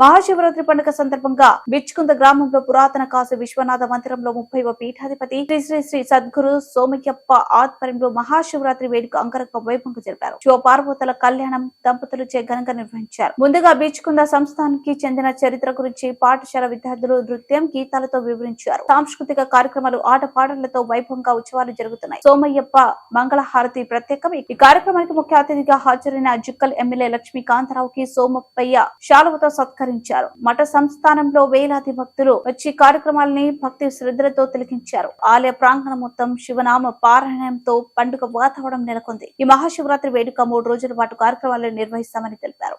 మహాశివరాత్రి పండుగ సందర్భంగా బిచ్చుకుంద గ్రామంలో పురాతన కాశీ విశ్వనాథ మందిరంలో ముప్పైవ పీఠాధిపతి శ్రీ శ్రీ శ్రీ సద్గురు సోమయ్యప్ప ఆధ్వర్యంలో మహాశివరాత్రి వేడుక అంగరంగ వైభవంగా జరిపారు. శివ పార్వతుల కళ్యాణం దంపతులచే ఘనంగా నిర్వహించారు. ముందుగా బీచ్కుంద సంస్థానికి చెందిన చరిత్ర గురించి పాఠశాల విద్యార్థులు నృత్యం గీతాలతో వివరించారు. సాంస్కృతిక కార్యక్రమాలు ఆట పాటలతో వైభవంగా ఉత్సవాలు జరుగుతున్నాయి. సోమయ్యప్ప మంగళహారతి ప్రత్యేకం. ఈ కార్యక్రమానికి ముఖ్య అతిథిగా హాజరైన జుక్కల్ ఎమ్మెల్యే లక్ష్మీకాంతరావుకి సోమప్పయ్య శాలువతో సత్కరించారు మఠ సంస్థానంలో వేలాది భక్తులు వచ్చి కార్యక్రమాలని భక్తి శ్రద్ధలతో తిలకించారు. ఆలయ ప్రాంగణం మొత్తం శివనామ పారాయణంతో పండుగ వాతావరణం నెలకొంది. ఈ మహాశివరాత్రి వేడుక మూడు రోజుల పాటు కార్యక్రమాలను నిర్వహిస్తామని తెలిపారు.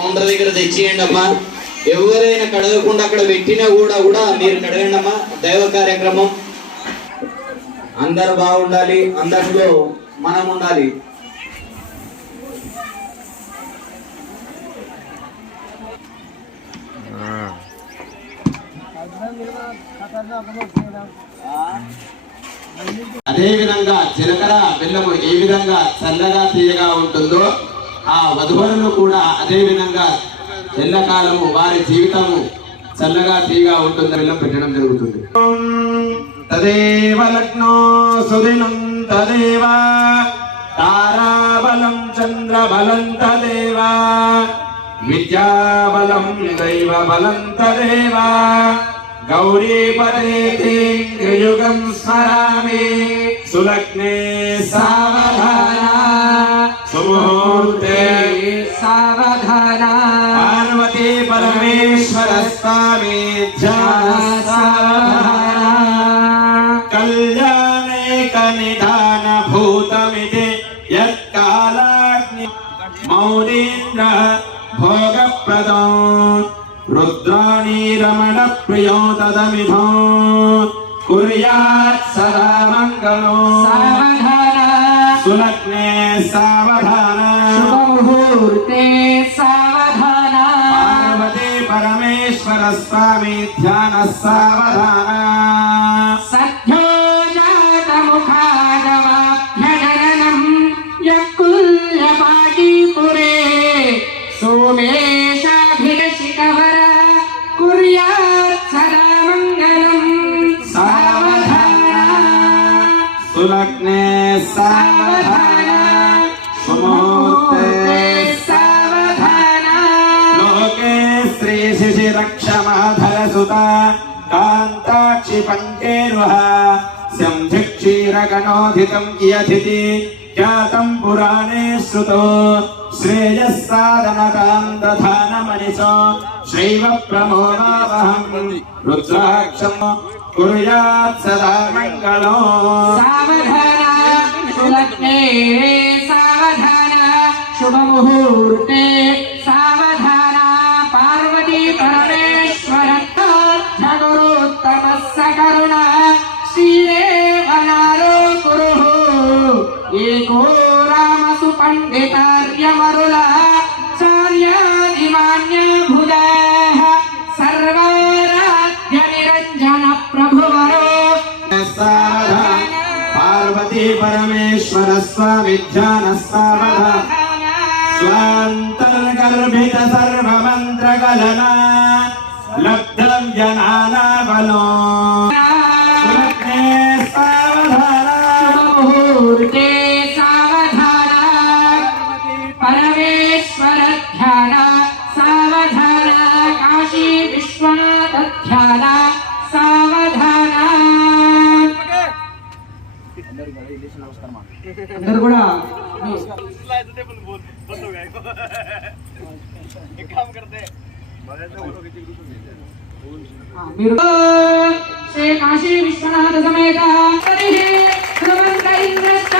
కౌంటర్ దగ్గర తెచ్చియండి అమ్మా. ఎవరైనా కడగకుండా అక్కడ పెట్టినా కూడా కూడా మీరు కడగండి అమ్మా. దైవ కార్యక్రమం. అందరు బాగుండాలి. అందరిలో మనం ఉండాలి. అదేవిధంగా చిలకర జీలకర్ర బెల్లము ఏ విధంగా చల్లగా తీయగా ఉంటుందో ఆ వధువరులు కూడా అదేవిధంగా చెల్లకాలము ఎల్లకాలము వారి జీవితము చల్లగా తీయగా ఉంటుంది బెల్లం పెట్టడం జరుగుతుంది. తదేవ లగ్నో సుదినం తదేవ తారాబలం చంద్రబలం తదేవ విద్యాబలం దైవ బలం తదేవ. గౌరీపదేయుగం స్మరామి సులగ్నే సావధాన సుముహూర్తే సావధాన పార్వతీ పరమేశ్వర స్వామి కళ్యాణేక నిధాన భూతమితి యత్కాలాగ్ని మౌనీంద్ర रुद्राणी रमण प्रियो तदमिभो कुर्यात् सदा मङ्गलो सुलग्ने सावधान। शुभमुहूर्ते सावधान। पार्वती परमेश्वर स्वामी ध्यान सावधान। सुलग्ने सावधान। सुमुहूर्ते सावधान। लोके श्री शिशिरक्षमाधरसुता कान्ताक्षि पङ्केरुह। सन्धिक्षीरगणोऽधितम् कियथिति ख्यातम् पुराणे श्रुतो। श्रेयः साधनताम् दधानमनिशो शैव प्रमोदावहम् रुद्राक्षम् రుద్రాక్షం కుర్యాత్ సదా మంగళం సావధాన సులగ్నే సావధాన పార్వతీ పరమేశ్వర స్వామిధ్యాన స్థావర స్వాంతర్గర్భిత సర్వమంత్రగలనా. లబ్ధవ్యనానావలో लाइट तो बंद बोल बंद हो गए एक काम करते हैं। श्री काशी विश्वनाथ समेत हनुमंत इंद्रस्थ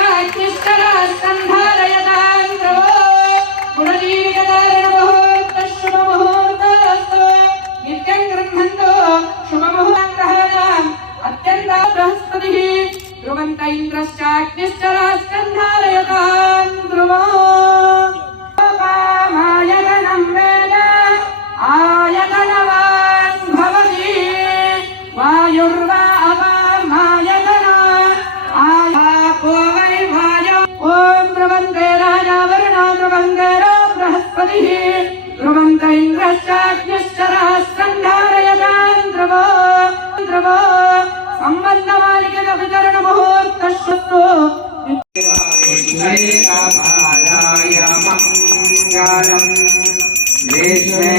स्कंधारयतां गुणजीविकदारणम् ఇంద్రశ్చాగ్నిశ్చరాస్కండారయదాంద్రవో ఇంద్రవో సంబంధమాలిక వితరణ ముహూర్తశుద్ధు మంగళం. విశ్వే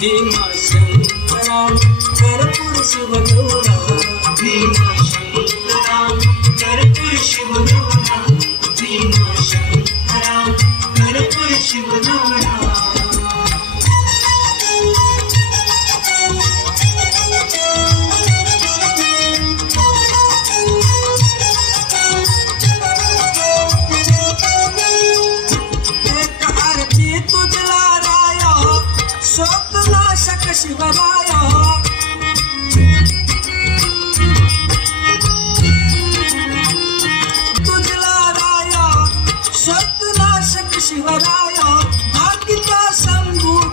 భక్తి మాసం కరపురుషు భక్తి